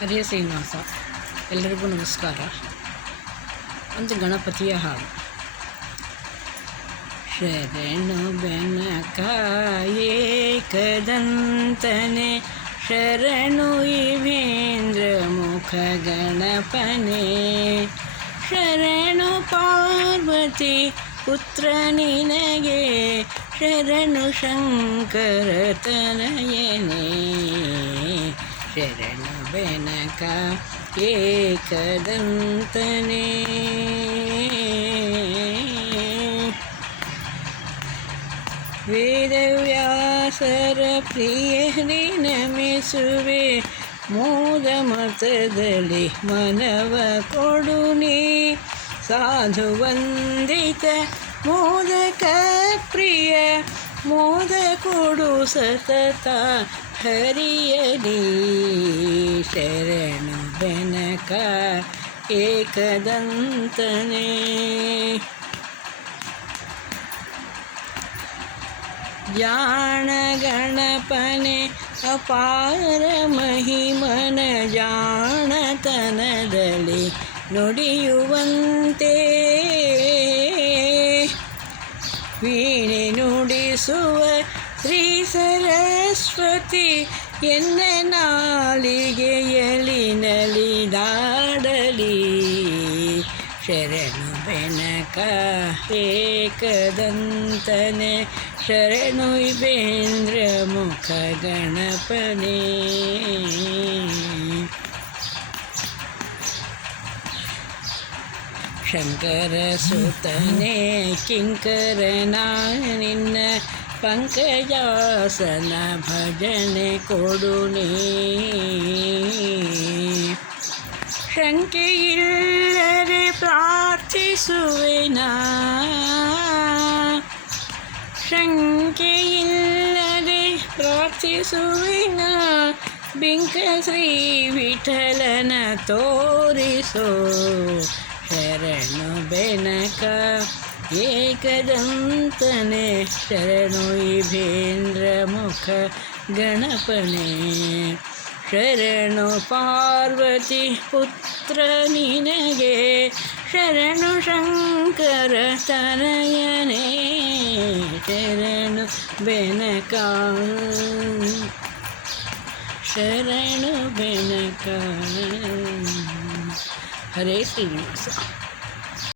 ಹರೇ ಶ್ರೀನಿವಾಸ. ಎಲ್ಲರಿಗೂ ನಮಸ್ಕಾರ. ಒಂದು ಗಣಪತಿಯ ಹಾಡು. ಶರಣು ಬೆನಕ ಏಕದಂತನೆ, ಶರಣು ಇವೇಂದ್ರ ಮುಖ ಗಣಪನೆ, ಶರಣು ಪಾರ್ವತಿ ಪುತ್ರ ನಿನಗೆ, ಶರಣು ಶಂಕರ ತನಯನೇ, ಶರಣು ಬೆನಕ ಏಕದಂತನೇ. ವೇದವ್ಯಾಸರ ಪ್ರಿಯನೇ ನಮಿಸುವೆ, ಮೋದ ಮತದಲ್ಲಿ ಮನವ ಕೊಡುನಿ, ಸಾಧು ವಂದಿತ ಮೋದಕ ಪ್ರಿಯ, ಮೋದ ಕೊಡು ಸತತ ಹರಿಯಲಿ, ಶರಣು ಬೆನಕ ಏಕದಂತನೇ. ಜಾಣ ಗಣಪನೆ ಅಪಾರ ಮಹಿಮನ, ಜಾಣತನದಲ್ಲಿ ನುಡಿಯುವಂತೆ, ವೀಣೆ ನುಡಿಸುವ ಶ್ರೀ ಸರಸ್ವತಿ, ಎನ್ನ ನಾಲಿಗೆಯಲ್ಲಿ ನಲಿದಾಡಲಿ, ಶರಣು ಬೆನಕ ಏಕದಂತನೆ, ಶರಣು ಇವೇಂದ್ರ ಮುಖ ಗಣಪನೇ. ಶಂಕರ ಸುತನೇ ಕಿಂಕರನ ನಿನ್ನ, ಪಂಕಜಾಸನ ಭಜನೆ ಕೊಡುನಿ, ಶಂಕೆಯಿಲ್ಲದೆ ಪ್ರಾರ್ಥಿಸುವೆನಾ, ಶಂಕೆಯಿಲ್ಲದೆ ಪ್ರಾರ್ಥಿಸುವೆನಾ, ಬಿಂಕ ಶ್ರೀ ವಿಠಲನ ತೋರಿಸೋ, ಶರಣು ಬೆನಕ ಏಕದಂತನೆ, ಶರಣು ಇವೇಂದ್ರ ಮುಖ ಗಣಪನೆ, ಶರಣು ಪಾರ್ವತಿ ಪುತ್ರ ನಿನಗೆ, ಶರಣು ಶಂಕರ ತನಯನೇ, ಶರಣು ಬೆನಕ, ಶರಣು ಬೆನಕ. ಹರೇ ಶ್ರೀನಿವಾಸ.